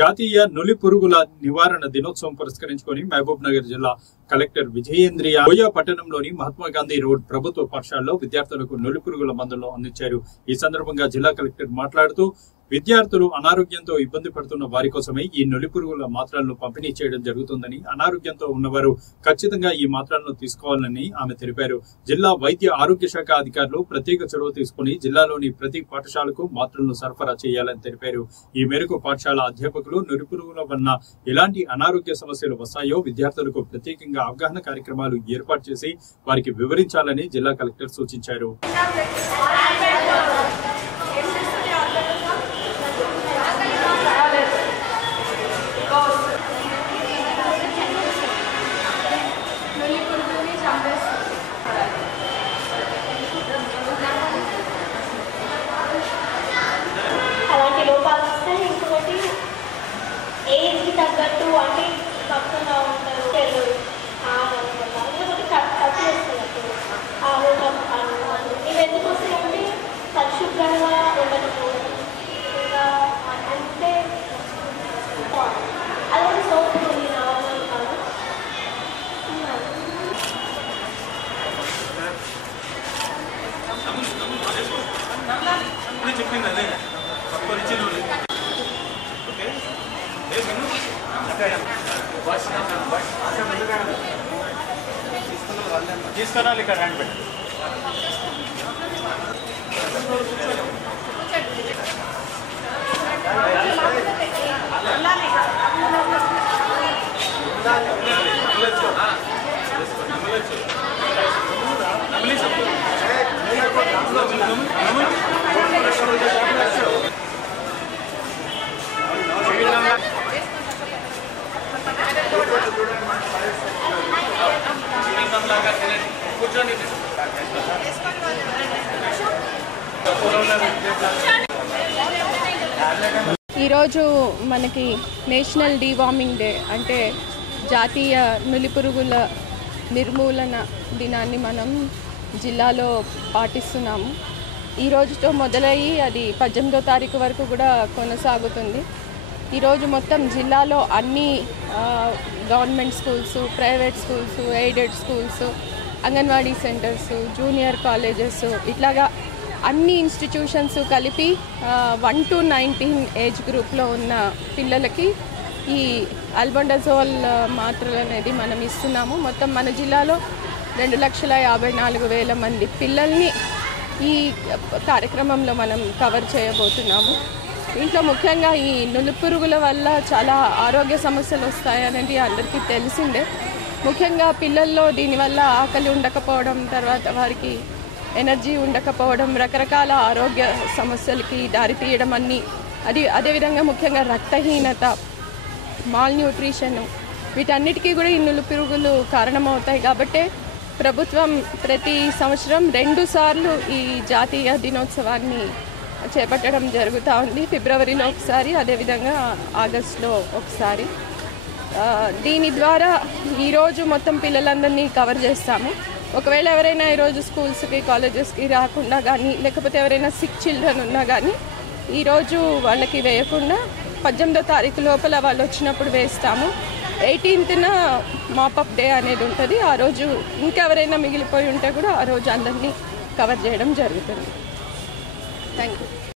జాతీయ నులి పురుగుల నివారణ దినోత్సవం పురస్కరించుకొని మహబూబ్ నగర్ జిల్లా కలెక్టర్ విజయేంద్రియ లోయ పట్టణంలోని మహాత్మా గాంధీ రోడ్ ప్రభుత్వ పాఠశాలలో విద్యార్థులకు నులి పురుగుల మందులను అందించారు. ఈ సందర్భంగా జిల్లా కలెక్టర్ మాట్లాడుతూ విద్యార్థులు అనారోగ్యంతో ఇబ్బంది పడుతున్న వారి కోసమే ఈ నులి పురుగుల మాత్రలను పంపిణీ చేయడం జరుగుతుందని, అనారోగ్యంతో ఉన్నవారు ఖచ్చితంగా ఈ మాత్రలను తీసుకోవాలని ఆమె తెలిపారు. జిల్లా వైద్య ఆరోగ్య శాఖ అధికారులు ప్రత్యేక చొరవ తీసుకుని జిల్లాలోని ప్రతి పాఠశాలకు మాత్రలను సరఫరా చేయాలని తెలిపారు. ఈ మేరకు పాఠశాల అధ్యాపకులు నులి పురుగుల వలన ఎలాంటి అనారోగ్య సమస్యలు వస్తాయో విద్యార్థులకు ప్రత్యేకంగా అవగాహన కార్యక్రమాలు ఏర్పాటు చేసి వారికి వివరించాలని జిల్లా కలెక్టర్ సూచించారు. అలాంటి లోపాలు వస్తాయి. ఇంకొకటి ఏజ్కి తగ్గట్టు అంటే పక్కగా ఉంటారు కట్ చేస్తున్నప్పుడు ఇవి ఎందుకు వస్తాయంటే పరిశుభ్రంగా ఉండకపోవడం, ఇంకా అంటే అలాగే సోప్ ఉంది నార్మల్ కాదు. తీసుకురాలి ఇక్కడ హ్యాండ్ పెట్టి ఈరోజు మనకి నేషనల్ డీవార్మింగ్ డే అంటే జాతీయ నులి పురుగుల నిర్మూలన దినాన్ని మనం జిల్లాలో పాటిస్తున్నాము. ఈ రోజుతో మొదలయ్యి అది 18వ తారీఖు వరకు కూడా కొనసాగుతుంది. ఈరోజు మొత్తం జిల్లాలో అన్ని government schools, private schools, aided schools, anganwadi centres, junior colleges ఇట్లాగా అన్ని ఇన్స్టిట్యూషన్స్ కలిపి 1 to 19 ఏజ్ గ్రూప్లో ఉన్న పిల్లలకి ఈ ఆల్బెండజోల్ మాత్రలు అనేది మనం ఇస్తున్నాము. మొత్తం మన జిల్లాలో 2,54,000 మంది పిల్లల్ని ఈ కార్యక్రమంలో మనం కవర్ చేయబోతున్నాము. దీంట్లో ముఖ్యంగా ఈ నులి పురుగుల వల్ల చాలా ఆరోగ్య సమస్యలు వస్తాయనేది అందరికీ తెలిసిందే. ముఖ్యంగా పిల్లల్లో దీనివల్ల ఆకలి ఉండకపోవడం, తర్వాత వారికి ఎనర్జీ ఉండకపోవడం, రకరకాల ఆరోగ్య సమస్యలకి దారితీయడం అదేవిధంగా ముఖ్యంగా రక్తహీనత, మాల్ న్యూట్రిషన్ వీటన్నిటికీ కూడా ఈ నులి పురుగులు కారణమవుతాయి. కాబట్టి ప్రభుత్వం ప్రతి సంవత్సరం 2 సార్లు ఈ జాతీయ దినోత్సవాన్ని చేపట్టడం జరుగుతూ ఉంది. ఫిబ్రవరిలో ఒకసారి, అదేవిధంగా ఆగస్టులో ఒకసారి. దీని ద్వారా ఈరోజు మొత్తం పిల్లలందరినీ కవర్ చేస్తాము. ఒకవేళ ఎవరైనా ఈరోజు స్కూల్స్కి, కాలేజెస్కి రాకుండా కానీ, లేకపోతే ఎవరైనా సిక్ చిల్డ్రన్ ఉన్నా కానీ ఈరోజు వాళ్ళకి వేయకుండా 18వ తారీఖు లోపల వాళ్ళు వచ్చినప్పుడు వేస్తాము. 18న మాపప్ డే అనేది ఉంటుంది. ఆ రోజు ఇంకెవరైనా మిగిలిపోయి ఉంటే కూడా ఆ రోజు అందరినీ కవర్ చేయడం జరుగుతుంది. Thank you.